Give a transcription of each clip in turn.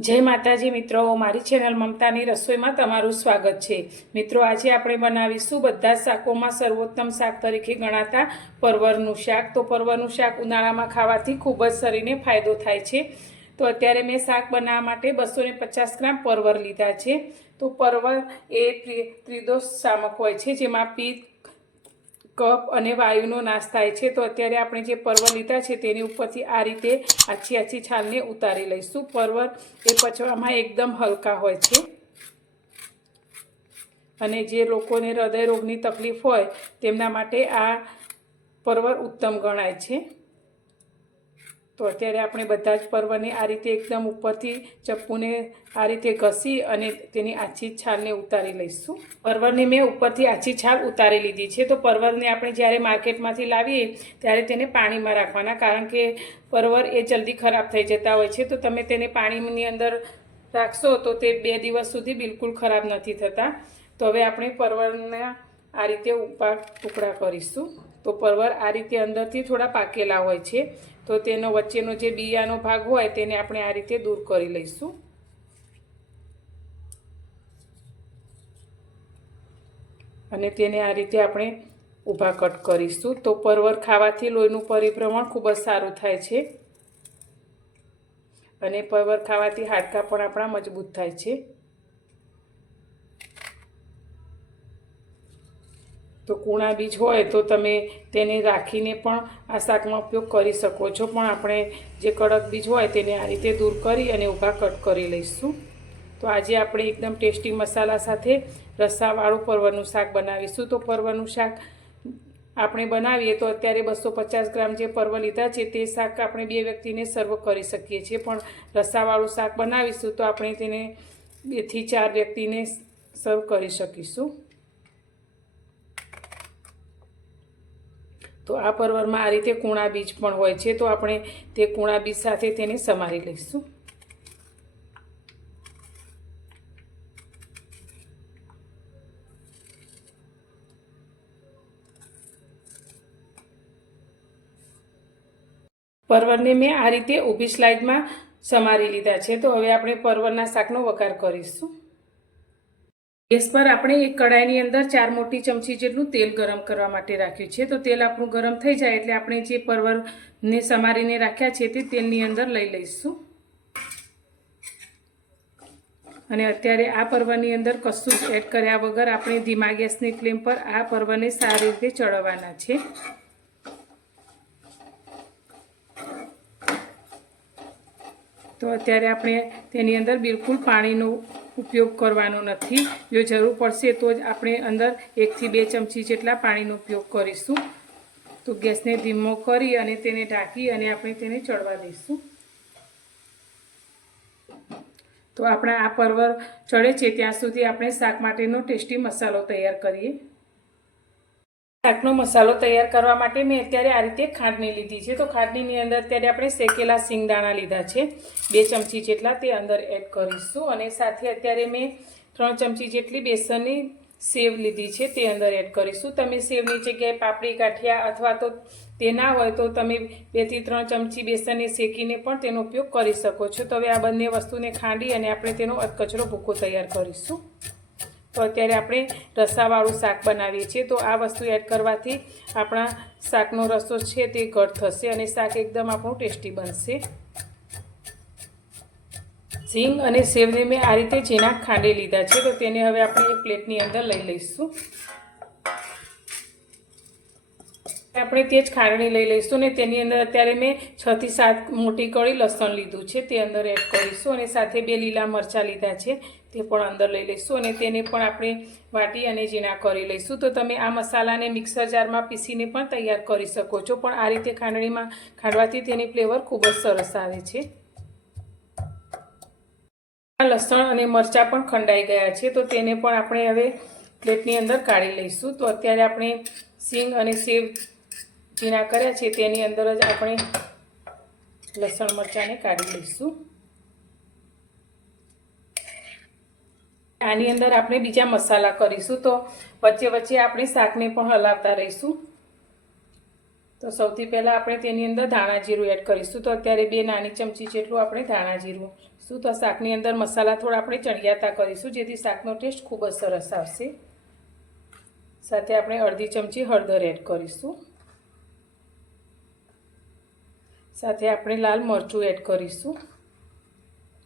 જય માતાજી મિત્રો, મારી ચેનલ મમતાની રસોઈમાં તમારું સ્વાગત છે. મિત્રો, આજે આપણે બનાવીશું બધા શાકોમાં સર્વોત્તમ શાક તરીકે ગણાતા પરવરનું શાક. તો પરવરનું શાક ઉનાળામાં ખાવાથી ખૂબ જ શરીરને ફાયદો થાય છે. તો અત્યારે મેં શાક બનાવવા માટે બસો પચાસ ગ્રામ પરવર લીધા છે. તો પરવર એ ત્રિ- ત્રિદોષ શામક હોય છે, જેમાં પિત્ત કપ અને વાયુનો નાશ થાય છે, તો અત્યારે આપણે જે પર્વત લીધા છે, તેની ઉપરથી આ રીતે આછી આછી છાલને ઉતારી લઈશું. પર્વત એ પચવામાં એકદમ હલકા હોય છે. અને જે લોકોને હૃદય રોગની તકલીફ હોય, તેમના માટે આ પર્વત ઉત્તમ ગણાય છે. તો અત્યારે આપણે બધા જ પર્વને આ રીતે એકદમ ઉપરથી ચપ્પુને આ રીતે ઘસી અને તેની આછી છાલને ઉતારી લઈશું. પરવરની મેં ઉપરથી આછી છાલ ઉતારી લીધી છે. તો પરવરને આપણે જ્યારે માર્કેટમાંથી લાવીએ ત્યારે તેને પાણીમાં રાખવાના. કારણ કે પરવર એ જલ્દી ખરાબ થઈ જતા હોય છે. તો તમે તેને પાણીની અંદર રાખશો તો તે બે દિવસ સુધી બિલકુલ ખરાબ નથી થતા. તો હવે આપણે પરવરના આ રીતે ઉપા ટુકડા કરીશું. તો પરવર આ રીતે અંદરથી થોડા પાકેલા હોય છે. તો તેનો વચ્ચેનો જે બિયાનો ભાગ હોય તેને આપણે આ રીતે દૂર કરી લઈશું. અને તેને આ રીતે આપણે ઊભા કટ કરીશું. તો પરવર ખાવાથી લોહીનું પરિભ્રમણ ખૂબ જ સારું થાય છે. અને પરવર ખાવાથી હાડકાં પણ આપણા મજબૂત થાય છે. તો કૂણા બીજ હોય તો તમે તેને રાખીને પણ આ શાકમાં ઉપયોગ કરી શકો છો. પણ આપણે જે કડક બીજ હોય તેને આ રીતે દૂર કરી અને ઊભા કટ કરી લઈશું. તો આજે આપણે એકદમ ટેસ્ટી મસાલા સાથે રસાવાળું પરવરનું શાક બનાવીશું. તો પરવરનું શાક આપણે બનાવીએ તો અત્યારે બસો પચાસ ગ્રામ જે પર્વ લીધા છે તે શાક આપણે બે વ્યક્તિને સર્વ કરી શકીએ છીએ. પણ રસાવાળું શાક બનાવીશું તો આપણે તેને બેથી ચાર વ્યક્તિને સર્વ કરી શકીશું. તો આ પરવરમાં આ રીતે કૂણા બીજ પણ હોય છે, તો આપણે તે કૂણા બીજ સાથે તેને સમારી લઈશું. પરવરને મેં આ રીતે ઊભી સ્લાઇડમાં સમારી લીધા છે, તો હવે આપણે પરવરના શાકનો વઘાર કરીશું. ગેસ પર આપણે એક કડાઈની અંદર ચાર મોટી ચમચી જેટલું તેલ ગરમ કરવા માટે રાખ્યું છે. તો તેલ આપણું ગરમ થઈ જાય એટલે આપણે જે પરવરને સમારીને રાખ્યા છે તે તેલની અંદર લઈ લઈશું. અને અત્યારે આ પર્વની અંદર કશું જ એડ કર્યા વગર આપણે ધીમા ગેસની ફ્લેમ પર આ પર્વને સારી રીતે ચડવવાના છે. તો અત્યારે આપણે તેની અંદર બિલકુલ પાણીનો ઉપયોગ કરવાનો નથી. જો જરૂર પડશે તો જ આપણે અંદર એકથી બે ચમચી જેટલા પાણીનો ઉપયોગ કરીશું. તો ગેસને ધીમો કરી અને તેને ઢાંકી અને આપણે તેને ચડવા દઈશું. તો આપણા આ પરવર ચડે છે, ત્યાં સુધી આપણે શાક માટેનો ટેસ્ટી મસાલો તૈયાર કરીએ. શાકનો મસાલો તૈયાર કરવા માટે મેં અત્યારે આ રીતે ખાંડની લીધી છે. તો ખાંડની અંદર અત્યારે આપણે શેકેલા સિંગદાણા લીધા છે. બે ચમચી જેટલા તે અંદર એડ કરીશું અને સાથે અત્યારે મેં ત્રણ ચમચી જેટલી બેસનની સેવ લીધી છે તે અંદર એડ કરીશું. તમે સેવની જગ્યાએ પાપડી કાઠિયા અથવા તો તે ના હોય તો તમે બેથી ત્રણ ચમચી બેસનને શેકીને પણ તેનો ઉપયોગ કરી શકો છો. તો હવે આ બંને વસ્તુને ખાંડી અને આપણે તેનો અધકચરો ભૂકો તૈયાર કરીશું. તો અત્યારે આપણે રસાવાળું શાક બનાવીએ છીએ. તો આ વસ્તુ એડ કરવાથી આપણા શાકનો રસો છે તે ઘટ થશે અને શાક એકદમ આપણું ટેસ્ટી બનશે. ઝીંગ અને સેવને મેં આ રીતે ઝીણા ખાંડી લીધા છે. તો તેને હવે આપણે એક પ્લેટની અંદર લઈ લઈશું. આપણે તે જ ખાંડણી લઈ લઈશું ને તેની અંદર અત્યારે મેં છથી સાત મોટી કળી લસણ લીધું છે, તે અંદર એડ કરીશું અને સાથે બે લીલા મરચાં લીધા છે, તે પણ અંદર લઈ લઈશું અને તેને પણ આપણે વાટી અને ઝીણા કરી લઈશું. તો તમે આ મસાલાને મિક્સર જારમાં પીસીને પણ તૈયાર કરી શકો છો, પણ આ રીતે ખાંડણીમાં ખાંડવાથી તેની ફ્લેવર ખૂબ જ સરસ આવે છે. લસણ અને મરચાં પણ ખંડાઈ ગયા છે, તો તેને પણ આપણે હવે પ્લેટની અંદર કાઢી લઈશું. તો અત્યારે આપણે સિંગ અને સેવ ઝીણા કર્યા છે, તેની અંદર જ આપણે લસણ મરચાંને કાઢી લઈશું. આની અંદર આપણે બીજા મસાલા કરીશું, તો વચ્ચે વચ્ચે આપણે શાકને પણ હલાવતા રહીશું. તો સૌથી પહેલાં આપણે તેની અંદર ધાણા જીરું એડ કરીશું, તો અત્યારે બે નાની ચમચી જેટલું આપણે ધાણા જીરું શું, તો શાકની અંદર મસાલા થોડા આપણે ચણિયાતા કરીશું, જેથી શાકનો ટેસ્ટ ખૂબ જ સરસ આવશે. સાથે આપણે અડધી ચમચી હળદર એડ કરીશું. સાથે આપણે લાલ મરચું એડ કરીશું.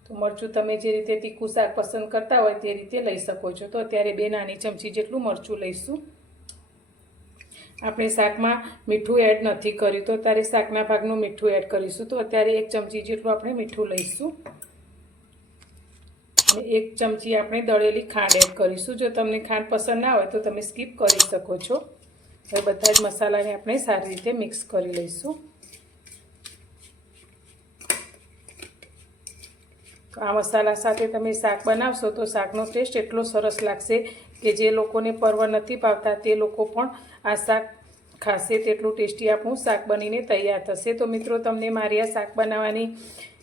તો મરચું તમે જે રીતે તીખું શાક પસંદ કરતા હોય તે રીતે લઈ શકો છો. તો અત્યારે બે નાની ચમચી જેટલું મરચું લઈશું. આપણે શાકમાં મીઠું એડ નથી કર્યું. તો અત્યારે શાકના ભાગનું મીઠું એડ કરીશું. તો અત્યારે એક ચમચી જેટલું આપણે મીઠું લઈશું. અને એક ચમચી આપણે દળેલી ખાંડ એડ કરીશું. જો તમને ખાંડ પસંદ ના હોય તો તમે સ્કીપ કરી શકો છો. હવે બધા જ મસાલાને આપણે સારી રીતે મિક્સ કરી લઈશું. આ મસાલા સાથે તમે શાક બનાવશો તો શાકનો ટેસ્ટ એટલો સરસ લાગશે કે જે લોકોને પર્વ નથી પાવતા તે લોકો પણ આ શાક ખાશે તેટલું ટેસ્ટી આપણું શાક બનીને તૈયાર થશે. તો મિત્રો, તમને મારી આ શાક બનાવવાની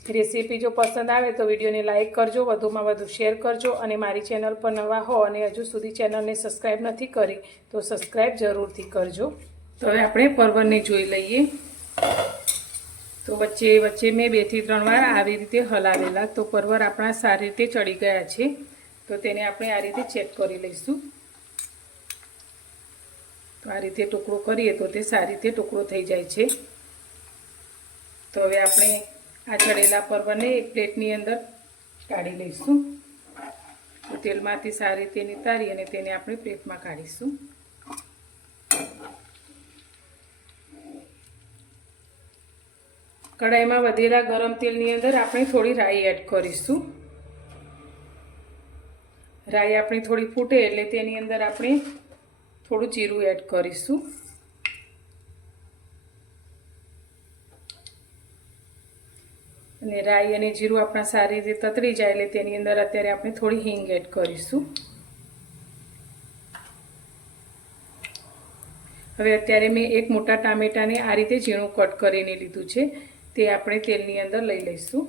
રેસીપી જો પસંદ આવે તો વિડીયોને લાઇક કરજો, વધુમાં વધુ શેર કરજો અને મારી ચેનલ પર નવા હો અને હજુ સુધી ચેનલને સબસ્ક્રાઈબ નથી કરી તો સબસ્ક્રાઈબ જરૂરથી કરજો. તો હવે આપણે પરવરને જોઈ લઈએ. તો વચ્ચે વચ્ચે મેં બેથી ત્રણ વાર આવી રીતે હલાવેલા. તો પરવર આપણા સારી રીતે ચડી ગયા છે. તો તેને આપણે આ રીતે ચેક કરી લઈશું. તો આ રીતે ટુકડો કરીએ તો તે સારી રીતે ટુકડો થઈ જાય છે. તો હવે આપણે આ ચડેલા પરવરને એક પ્લેટની અંદર કાઢી લઈશું. તો તેલમાંથી સારી રીતે નિતારી અને તેને આપણે પ્લેટમાં કાઢીશું. કઢાઈમાં વધેલા ગરમ તેલની અંદર આપણે થોડી રાઈ એડ કરીશું. રાઈ આપણી થોડી ફૂટે એટલે તેની અંદર આપણે થોડું જીરું એડ કરીશું. અને રાઈ અને જીરું આપણા સારી રીતે તતરી જાય એટલે તેની અંદર અત્યારે આપણે થોડી હિંગ એડ કરીશું. હવે અત્યારે મેં એક મોટા ટામેટાને આ રીતે ઝીણું કટ કરીને લીધું છે. તે આપણે તેલની અંદર લઈ લઈશું.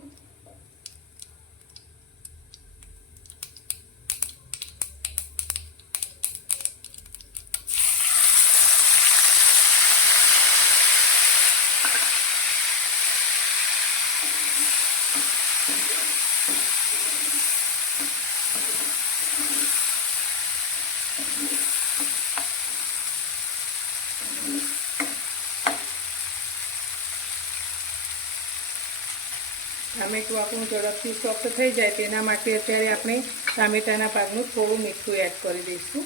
ટામેટું આપણું ઝડપથી સોફ્ટ થઈ જાય, તેના માટે અત્યારે આપણે ટામેટાના ભાગનું થોડું મીઠું એડ કરી દઈશું.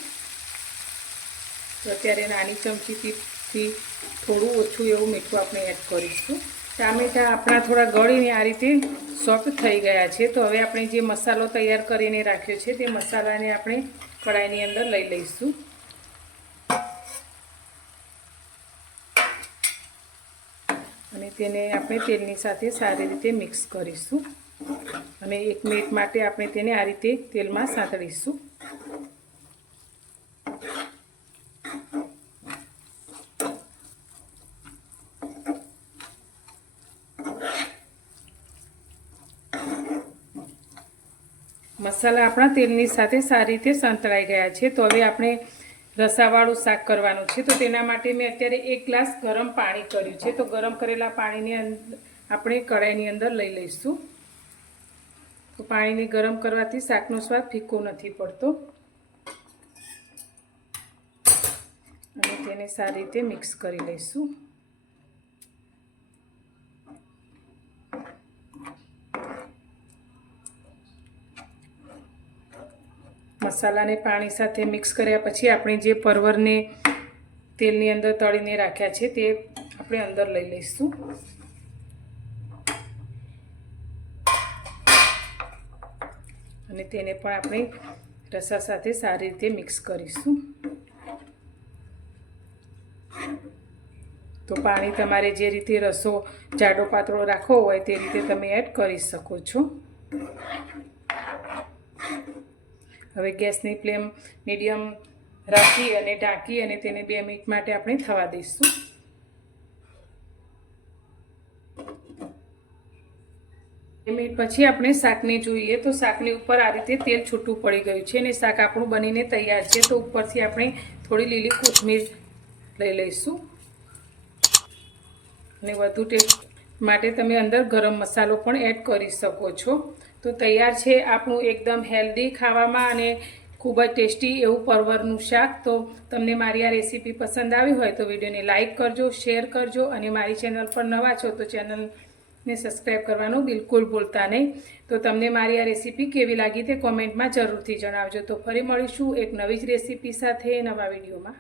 તો અત્યારે નાની ચમચીથી થોડું ઓછું એવું મીઠું આપણે એડ કરીશું. ટામેટા આપણા થોડા ગળીને આ રીતે સોફ્ટ થઈ ગયા છે, તો હવે આપણે જે મસાલો તૈયાર કરીને રાખ્યો છે, તે મસાલાને આપણે કડાઈની અંદર લઈ લઈશું. અને તેને આપણે તેલની સાથે સારી રીતે મિક્સ કરીશું. અને એક મિનિટ માટે આપણે તેને આ રીતે તેલમાં સાંતળીશું મસાલા આપણા તેલની સાથે સારી રીતે સંતળાઈ ગયા છે. તો હવે આપણે રસાવાળું શાક કરવાનું છે. તો તેના માટે મેં અત્યારે એક ગ્લાસ ગરમ પાણી કર્યું છે. તો ગરમ કરેલા પાણીને આપણે કઢાઈની અંદર લઈ લઈશું. તો પાણીને ગરમ કરવાથી શાકનો સ્વાદ ફીકો નથી પડતો. અને તેને સારી રીતે મિક્સ કરી લઈશું. મસાલાને પાણી સાથે મિક્સ કર્યા પછી આપણે જે પરવરને તેલની અંદર તળીને રાખ્યા છે તે આપણે અંદર લઈ લઈશું. અને તેને પણ આપણે રસા સાથે સારી રીતે મિક્સ કરીશું. તો પાણી તમારે જે રીતે રસો જાડો પાતળો રાખવો હોય તે રીતે તમે એડ કરી શકો છો. હવે ગેસની ફ્લેમ મીડિયમ રાખી અને ઢાંકી અને તેને બે મિનિટ માટે આપણે થવા દઈશું. બે મિનિટ પછી આપણે શાકને જોઈએ તો શાકની ઉપર આ રીતે તેલ છૂટું પડી ગયું છે અને શાક આપણું બનીને તૈયાર છે તો ઉપરથી આપણે થોડી લીલી કોથમીર લઈ લઈશું. અને વધુ ટેસ્ટ માટે તમે અંદર ગરમ મસાલો પણ એડ કરી શકો છો. તો તૈયાર છે આપણું એકદમ હેલ્ધી ખાવામાં અને ખૂબ જ ટેસ્ટી એવું પરવરનું શાક. તો તમને મારી આ રેસીપી પસંદ આવી હોય તો વિડીયોને લાઇક કરજો, શેર કરજો અને મારી ચેનલ પર નવા છો તો ચેનલને સબસ્ક્રાઈબ કરવાનું બિલકુલ ભૂલતા નહીં. તો તમને મારી આ રેસીપી કેવી લાગી તે કોમેન્ટમાં જરૂરથી જણાવજો. તો ફરી મળીશું એક નવી જ રેસીપી સાથે નવા વિડીયોમાં.